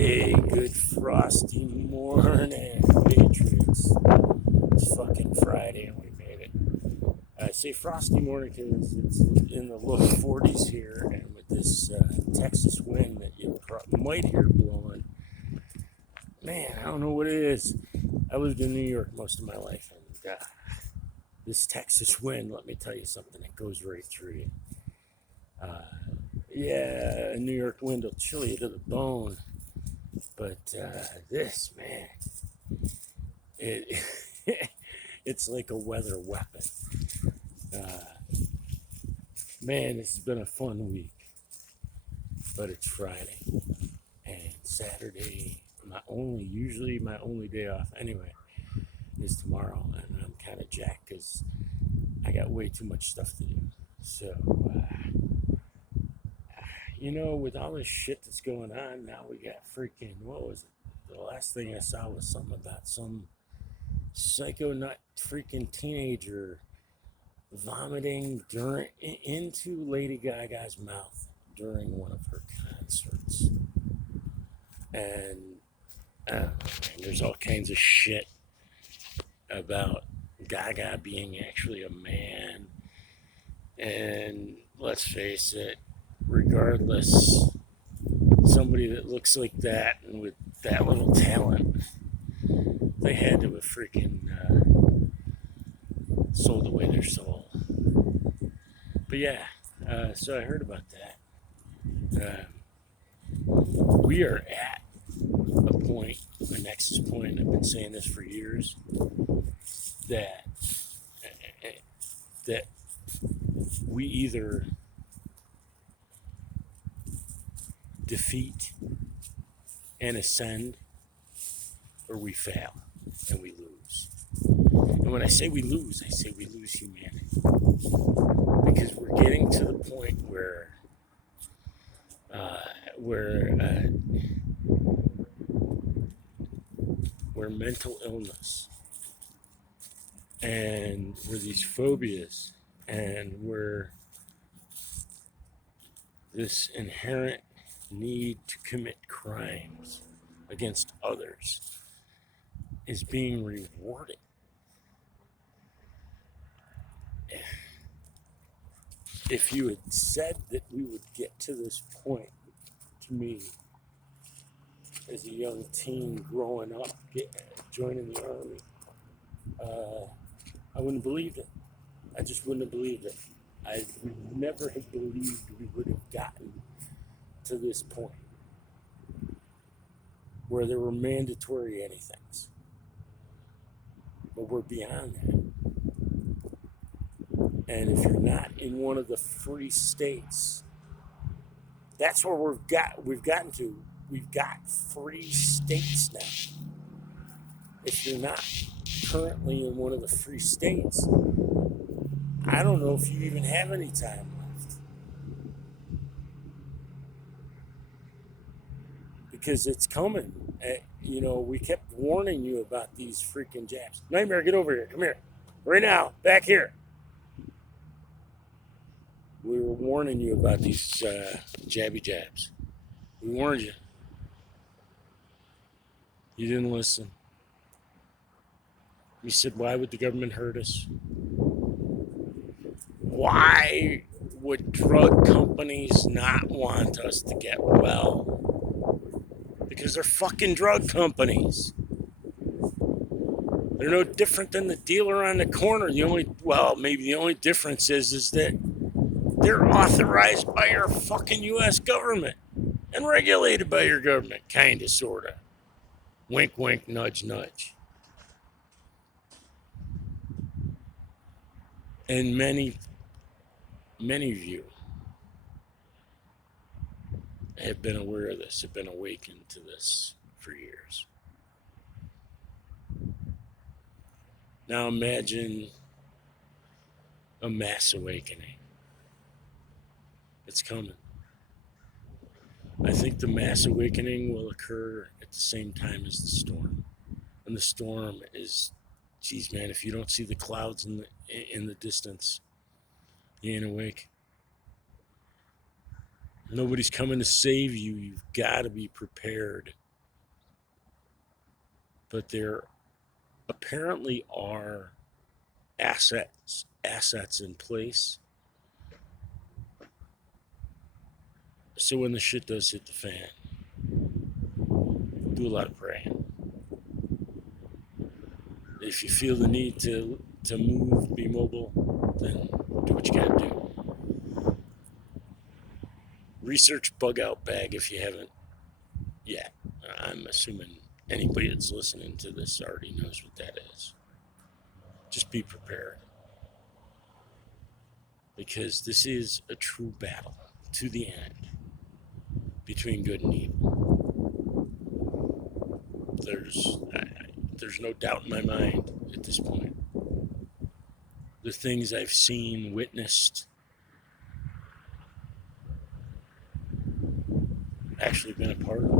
Hey, good frosty morning, Patriots. It's fucking Friday and we made it. I say frosty morning because it's in the low 40s here, and with this Texas wind that you might hear blowing, man, I don't know what it is. I lived in New York most of my life, and this Texas wind, let me tell you something, it goes right through you. Yeah, a New York wind will chill you to the bone, but this, man, it it's like a weather weapon. Man, this has been a fun week, but it's Friday and Saturday. Usually my only day off anyway is tomorrow, and I'm kind of jacked because I got way too much stuff to do. So, with all this shit that's going on now, we got freaking, what was it? The last thing I saw was something about some psycho nut freaking teenager vomiting into Lady Gaga's mouth during one of her concerts. And there's all kinds of shit about Gaga being actually a man. And let's face it, regardless, somebody that looks like that and with that little talent, they had to have freaking sold away their soul. But yeah, so I heard about that. We are at a nexus point. I've been saying this for years, that that we either defeat and ascend, or we fail and we lose. And when I say we lose humanity, because we're getting to the point where mental illness and where these phobias and where this inherent need to commit crimes against others is being rewarded. If you had said that we would get to this point, to me, as a young teen growing up, joining the army, I wouldn't have believed it. I just wouldn't have believed it. I would never have believed we would have gotten to this point where there were mandatory anythings. But we're beyond that. And if you're not in one of the free states, that's where we've gotten to. We've got free states now. If you're not currently in one of the free states, I don't know if you even have any time left. Because it's coming. We kept warning you about these freaking jabs. Nightmare, get over here. Come here. Right now. Back here. We were warning you about these jabby jabs. We warned you. You didn't listen. You said, why would the government hurt us? Why would drug companies not want us to get well? Because they're fucking drug companies. They're no different than the dealer on the corner. Maybe the only difference is that they're authorized by your fucking U.S. government and regulated by your government, kinda, sorta. Wink, wink, nudge, nudge. And many of you have been aware of this, have been awakened to this for years. Now imagine a mass awakening. It's coming. I think the mass awakening will occur at the same time as the storm. And the storm is, geez, man, if you don't see the clouds in the distance, you ain't awake. Nobody's coming to save you. You've got to be prepared but there apparently are assets in place. So when the shit does hit the fan, do a lot of praying. If you feel the need to move, be mobile, then do what you gotta do. Research bug out bag if you haven't yet. I'm assuming anybody that's listening to this already knows what that is. Just be prepared. Because this is a true battle to the end between good and evil. There's no doubt in my mind at this point. The things I've seen, witnessed, actually been a part of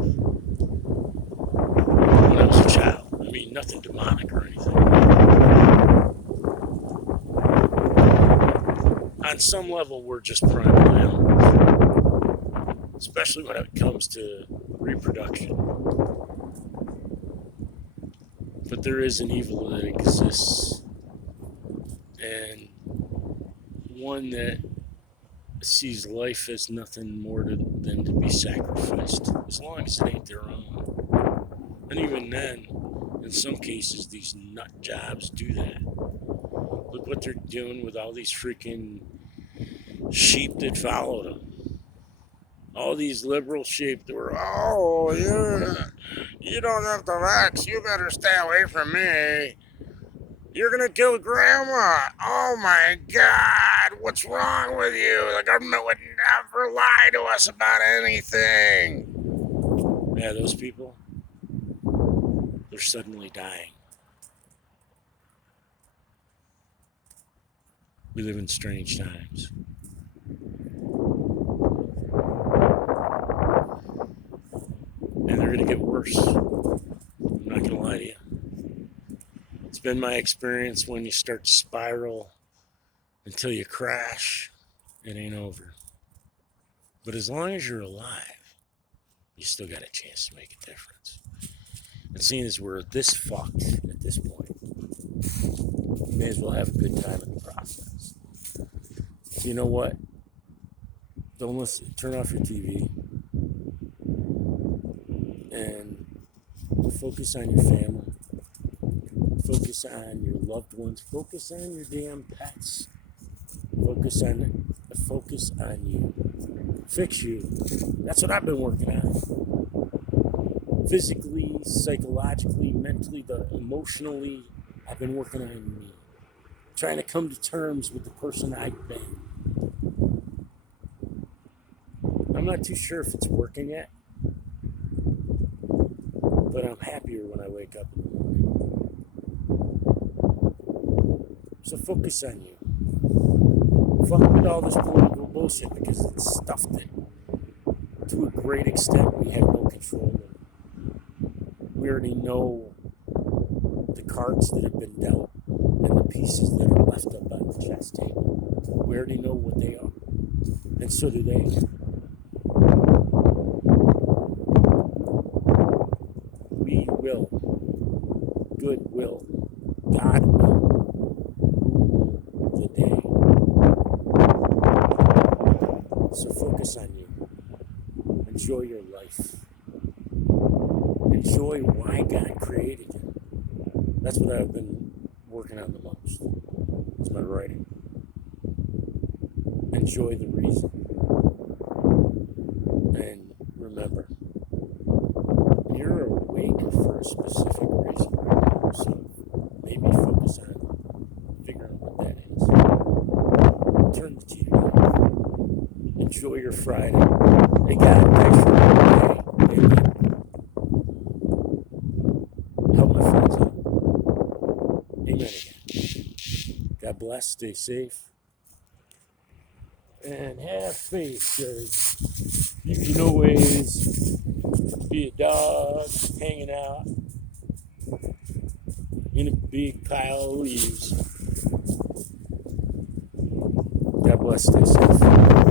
when I was a child. I mean, nothing demonic or anything. On some level, we're just primal animals, especially when it comes to reproduction. But there is an evil that exists, and one that sees life as nothing more than to be sacrificed, as long as it ain't their own. And even then, in some cases, these nut jobs do that. Look what they're doing with all these freaking sheep that followed them. All these liberal sheep that were, oh, you don't have to vax, you better stay away from me. You're going to kill grandma. Oh my God, what's wrong with you? The government would never lie to us about anything. Yeah, those people, they're suddenly dying. We live in strange times. And they're going to get worse. I'm not going to lie to you. It's been my experience when you start to spiral until you crash, it ain't over. But as long as you're alive, you still got a chance to make a difference. And seeing as we're this fucked at this point, you may as well have a good time in the process. You know what? Don't listen. Turn off your TV and focus on your family. Focus on your loved ones. Focus on your damn pets. Focus on you. Fix you. That's what I've been working on. Physically, psychologically, mentally, emotionally, I've been working on me. Trying to come to terms with the person I've been. I'm not too sure if it's working yet, but I'm happier when I wake up in the morning. So focus on you. Fuck with all this political bullshit, because it's stuff that, to a great extent, we have no control over. We already know the cards that have been dealt and the pieces that are left up on the chess table. We already know what they are, and so do they. We will, good will, God will rule the day. So focus on you. Enjoy your life. Enjoy why God created you. That's what I've been working on the most. It's my writing. Enjoy the reason. And remember, you're awake for a specific reason right now. So maybe focus on figuring out what that is. Turn the TV off. Enjoy your Friday. Hey God, thanks for the day. Amen. Help my friends out. Amen again. God bless. Stay safe. And have faith, because you can always be a dog hanging out in a big pile of leaves. God bless. Stay safe.